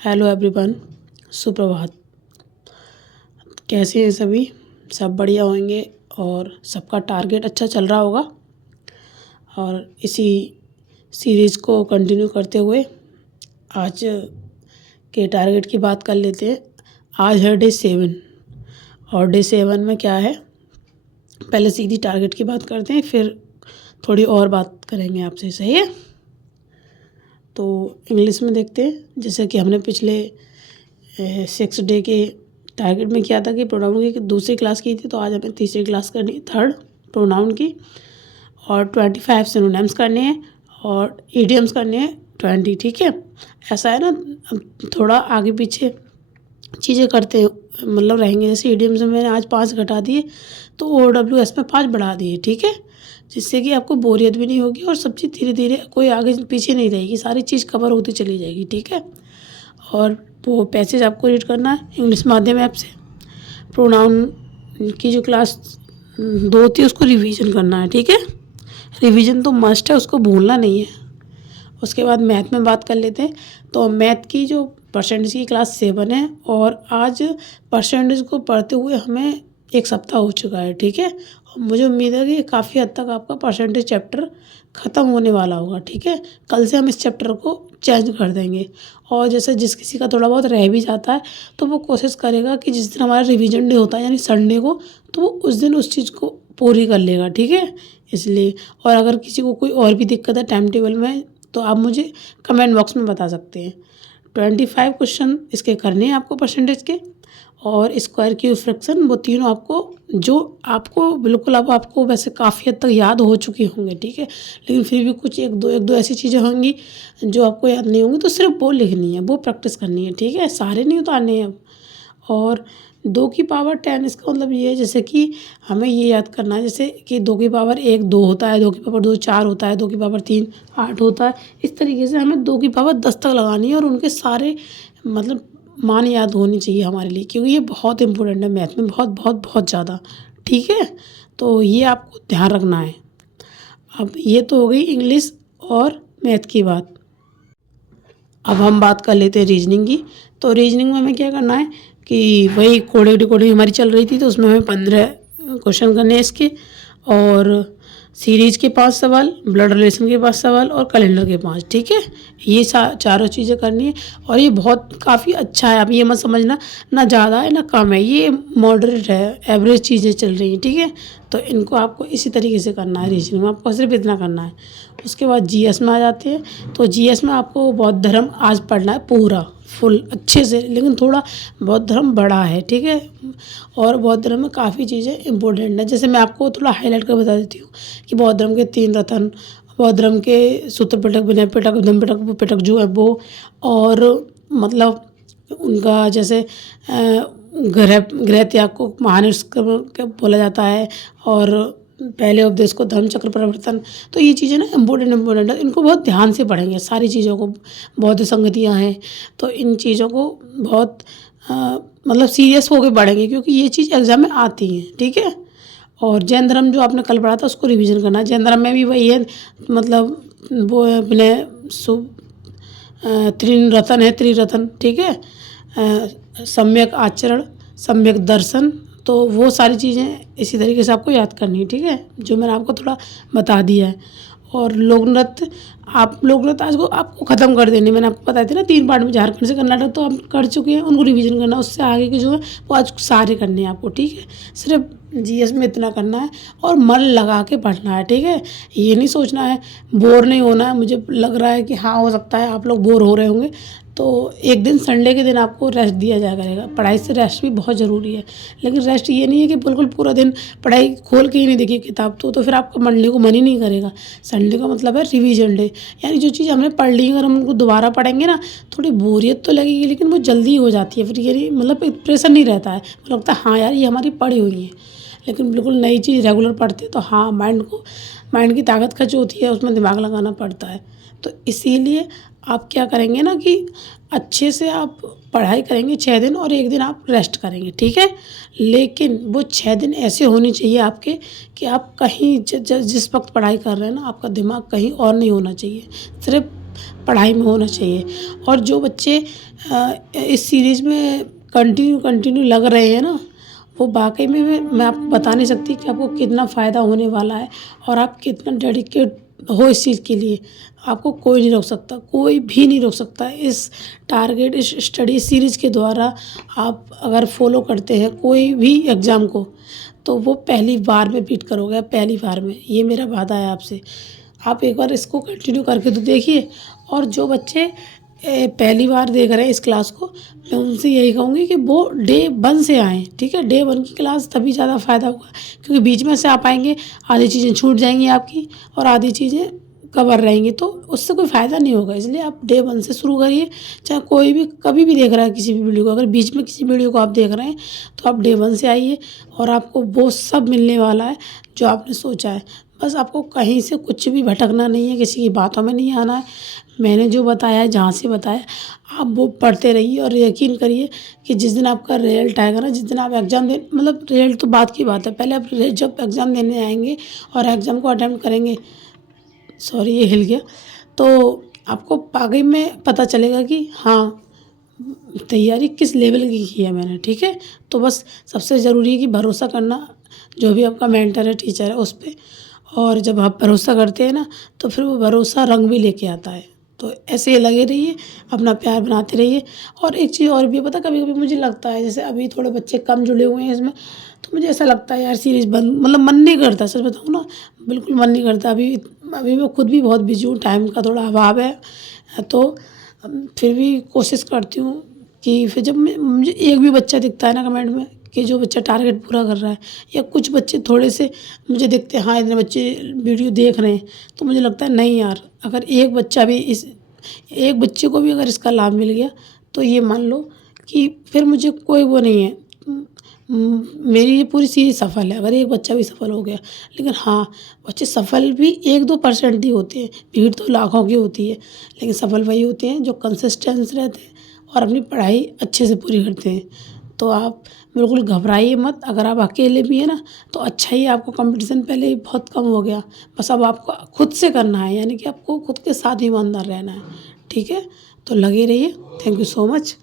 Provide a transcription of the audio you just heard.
Hello everyone, सुप्रभात। कैसे हैं सभी? सब बढ़िया होंगे और सबका टारगेट अच्छा चल रहा होगा। और इसी सीरीज़ को कंटिन्यू करते हुए आज के टारगेट की बात कर लेते हैं। आज है डे 7 और डे 7 में क्या है, पहले सीधी टारगेट की बात करते हैं, फिर थोड़ी और बात करेंगे आपसे। सही है? तो इंग्लिश में देखते हैं। जैसे कि हमने पिछले 6 डे के टारगेट में किया था कि प्रोनाउन की दूसरी क्लास की थी, तो आज हमें तीसरी क्लास करनी, थर्ड प्रोनाउन की, और 25 सिनोनिम्स करने हैं और इडियम्स करने हैं 20। ठीक है, ऐसा है ना। अब थोड़ा आगे पीछे चीज़ें करते हैं, मतलब रहेंगे। जैसे इडियम्स में मैंने आज 5 घटा दिए, तो OWS में 5 बढ़ा दिए। ठीक है, जिससे कि आपको बोरियत भी नहीं होगी और सब चीज़ धीरे धीरे कोई आगे पीछे नहीं रहेगी, सारी चीज़ कवर होती चली जाएगी। ठीक है, और वो पैसेज आपको रीड करना है इंग्लिश माध्यम ऐप से। प्रोनाउन की जो क्लास 2 थी उसको रिवीजन करना है। ठीक है, रिवीजन तो मस्ट है, उसको भूलना नहीं है। उसके बाद मैथ में बात कर लेते हैं। तो मैथ की जो परसेंटेज की क्लास 7 है और आज परसेंटेज को पढ़ते हुए हमें 1 सप्ताह हो चुका है। ठीक है, मुझे उम्मीद है कि काफ़ी हद तक आपका परसेंटेज चैप्टर ख़त्म होने वाला होगा। ठीक है, कल से हम इस चैप्टर को चेंज कर देंगे। और जैसे जिस किसी का थोड़ा बहुत रह भी जाता है तो वो कोशिश करेगा कि जिस दिन हमारा रिवीजन डे होता है यानी संडे को, तो वो उस दिन उस चीज़ को पूरी कर लेगा। ठीक है, इसलिए। और अगर किसी को कोई और भी दिक्कत है टाइम टेबल में, तो आप मुझे कमेंट बॉक्स में बता सकते हैं। 25 क्वेश्चन इसके करने हैं आपको परसेंटेज के, और स्क्वायर क्यूब फ्रैक्शन, वो तीनों आपको, जो आपको बिल्कुल अब आपको वैसे काफ़ी हद तक याद हो चुके होंगे। ठीक है, लेकिन फिर भी कुछ एक दो ऐसी चीज़ें होंगी जो आपको याद नहीं होंगी, तो सिर्फ वो लिखनी है, वो प्रैक्टिस करनी है। ठीक है, सारे नहीं उतारने हैं। और 2 की पावर 10, इसका मतलब ये है जैसे कि हमें ये याद करना है, जैसे कि 2 की पावर 1 2 होता है, 2 की पावर 2 4 होता है, 2 की पावर 3 8 होता है। इस तरीके से हमें 2 की पावर 10 तक लगानी है और उनके सारे मतलब मान याद होनी चाहिए हमारे लिए, क्योंकि ये बहुत इंपॉर्टेंट है मैथ में, बहुत बहुत बहुत ज़्यादा। ठीक है, तो ये आपको ध्यान रखना है। अब ये तो हो गई इंग्लिश और मैथ की बात। अब हम बात कर लेते हैं रीजनिंग की। तो रीजनिंग में हमें क्या करना है कि वही कोडिंग डिकोडिंग हमारी चल रही थी, तो उसमें हमें 15 क्वेश्चन करने हैं इसके, और सीरीज के 5 सवाल, ब्लड रिलेशन के 5 सवाल और कैलेंडर के 5। ठीक है, ये चारों चीज़ें करनी है। और ये बहुत काफ़ी अच्छा है, आप ये मत समझना ना ज़्यादा है ना कम है, ये मॉडरेट है, एवरेज चीज़ें चल रही हैं। ठीक है, तो इनको आपको इसी तरीके से करना है। रीजनिंग में आपको सिर्फ इतना करना है। उसके बाद जीएस में आ जाते हैं। तो जीएस में आपको बौद्ध धर्म आज पढ़ना है पूरा फुल अच्छे से, लेकिन थोड़ा बौद्ध धर्म बड़ा है। ठीक है, और बौद्ध धर्म में काफ़ी चीज़ें इंपॉर्टेंट हैं। जैसे मैं आपको थोड़ा हाईलाइट कर बता देती हूँ कि बौद्ध धर्म के 3 रतन, बौद्ध धर्म के सूत्र पिटक, विनय पिटक, धम्म पिटक, पिटक जो है वो, और मतलब उनका जैसे गृह त्याग को महानिष्कर्म बोला जाता है, और पहले उपदेश को धर्म चक्र परिवर्तन। तो ये चीज़ें ना इम्पोर्टेंट है, इनको बहुत ध्यान से पढ़ेंगे सारी चीज़ों को। बौद्ध संगतियाँ हैं, तो इन चीज़ों को बहुत मतलब सीरियस होकर पढ़ेंगे, क्योंकि ये चीज़ एग्जाम में आती हैं। ठीक है, और जैन धर्म जो आपने कल पढ़ा था उसको रिवीजन करना है। जैन धर्म में भी वही है, मतलब वो अपने त्रिरत्न है, त्रिरत्न। ठीक है, सम्यक आचरण, सम्यक दर्शन, तो वो सारी चीज़ें इसी तरीके से आपको याद करनी है। ठीक है, जो मैंने आपको थोड़ा बता दिया है। और लोक नृत्य, आप लोक नृत्य आज को आपको ख़त्म कर देनी, मैंने आपको बताया था ना 3 पार्ट में। झारखंड से कर्नाटक तो आप कर चुके हैं, उनको रिवीजन करना, उससे आगे के जो है वो आज सारे करने हैं आपको। ठीक है, सिर्फ जीएस में इतना करना है और मन लगा के पढ़ना है। ठीक है, ये नहीं सोचना है, बोर नहीं होना है। मुझे लग रहा है कि हाँ, हो सकता है आप लोग बोर हो रहे होंगे, तो एक दिन संडे के दिन आपको रेस्ट दिया जाया करेगा। पढ़ाई से रेस्ट भी बहुत ज़रूरी है, लेकिन रेस्ट ये नहीं है कि बिल्कुल पूरा दिन पढ़ाई खोल के ही नहीं देखी किताब, तो फिर आपका मंडे को मन ही नहीं करेगा। संडे का मतलब है रिवीजन डे, यानी जो चीज़ हमने पढ़ ली अगर हम उनको दोबारा पढ़ेंगे ना, थोड़ी बोरियत तो लगेगी, लेकिन वो जल्दी हो जाती है। फिर ये मतलब एक प्रेशर नहीं रहता है, लगता है हाँ यार ये हमारी पढ़ी हुई है। लेकिन बिल्कुल नई चीज़ रेगुलर पढ़ते हैं तो हाँ, माइंड की ताकत खर्च होती है, उसमें दिमाग लगाना पड़ता है। तो इसीलिए आप क्या करेंगे ना कि अच्छे से आप पढ़ाई करेंगे 6 दिन, और 1 दिन आप रेस्ट करेंगे। ठीक है, लेकिन वो 6 दिन ऐसे होने चाहिए आपके कि आप कहीं जिस वक्त पढ़ाई कर रहे हैं ना, आपका दिमाग कहीं और नहीं होना चाहिए। सिर्फ पढ़ाई में होना चाहिए। और जो बच्चे इस सीरीज़ में कंटिन्यू लग रहे हैं ना, वो वाक़ई में मैं आपको बता नहीं सकती कि आपको कितना फ़ायदा होने वाला है और आप कितना डेडिकेट हो इस चीज़ के लिए। आपको कोई नहीं रोक सकता, कोई भी नहीं रोक सकता। इस टारगेट, इस स्टडी सीरीज़ के द्वारा आप अगर फॉलो करते हैं कोई भी एग्ज़ाम को, तो वो पहली बार में बीट करोगे, पहली बार में। ये मेरा वादा है आपसे। आप एक बार इसको कंटिन्यू करके तो देखिए। और जो बच्चे पहली बार देख रहे हैं इस क्लास को, मैं उनसे यही कहूँगी कि वो डे 1 से आएँ, ठीक है? डे 1 की क्लास तभी ज़्यादा फ़ायदा होगा, क्योंकि बीच में से आप आएँगे, आधी चीज़ें छूट जाएँगी आपकी और आधी चीज़ें कवर रहेंगी, तो उससे कोई फ़ायदा नहीं होगा। इसलिए आप डे 1 से शुरू करिए। चाहे कोई भी कभी भी देख रहा है किसी भी वीडियो को, अगर बीच में किसी वीडियो को आप देख रहे हैं, तो आप डे 1 से आइए और आपको वो सब मिलने वाला है जो आपने सोचा है। बस आपको कहीं से कुछ भी भटकना नहीं है, किसी की बातों में नहीं आना है। मैंने जो बताया है, जहाँ से बताया, आप वो पढ़ते रहिए और यकीन करिए कि जिस दिन आपका रिज़ल्ट आएगा ना, जिस दिन आप एग्ज़ाम दे, मतलब रिज़ल्ट तो बात की बात है, पहले आप जब एग्ज़ाम देने आएँगे और एग्ज़ाम को अटेम्प्ट करेंगे, सॉरी ये हिल गया, तो आपको वाक़ई में पता चलेगा कि हाँ, तैयारी किस लेवल की है मैंने, ठीक है? तो बस सबसे ज़रूरी है कि भरोसा करना, जो भी आपका मेंटर है, टीचर है, उस पे। और जब आप भरोसा करते हैं ना, तो फिर वो भरोसा रंग भी लेके आता है। तो ऐसे ही लगे रहिए, अपना प्यार बनाते रहिए। और एक चीज़ और भी है, पता कभी-कभी मुझे लगता है, जैसे अभी थोड़े बच्चे कम जुड़े हुए हैं इसमें, तो मुझे ऐसा लगता है यार सीरीज़ बंद, मतलब मन नहीं करता, सच बताऊँ ना, बिल्कुल मन नहीं करता। अभी मैं खुद भी बहुत बिज़ी हूँ, टाइम का थोड़ा अभाव है, तो फिर भी कोशिश करती हूँ कि फिर जब मुझे एक भी बच्चा दिखता है ना कमेंट में कि जो बच्चा टारगेट पूरा कर रहा है, या कुछ बच्चे थोड़े से मुझे दिखते हैं, हाँ इतने बच्चे वीडियो देख रहे हैं, तो मुझे लगता है नहीं यार, अगर एक बच्चे को भी अगर इसका लाभ मिल गया, तो ये मान लो कि फिर मुझे कोई वो नहीं है। मेरी ये पूरी सीरीज़ सफल है, अगर एक बच्चा भी सफल हो गया। लेकिन हाँ, बच्चे सफल भी 1-2% ही होते हैं, भीड़ तो लाखों की होती है, लेकिन सफल वही होते हैं जो कंसिस्टेंस रहते हैं और अपनी पढ़ाई अच्छे से पूरी करते हैं। तो आप बिल्कुल घबराइए मत, अगर आप अकेले भी हैं ना, तो अच्छा ही, आपको कंपटीशन पहले ही बहुत कम हो गया। बस अब आपको खुद से करना है, यानी कि आपको खुद के साथ ईमानदार रहना है, ठीक है? तो लगे रहिए। Thank you so much.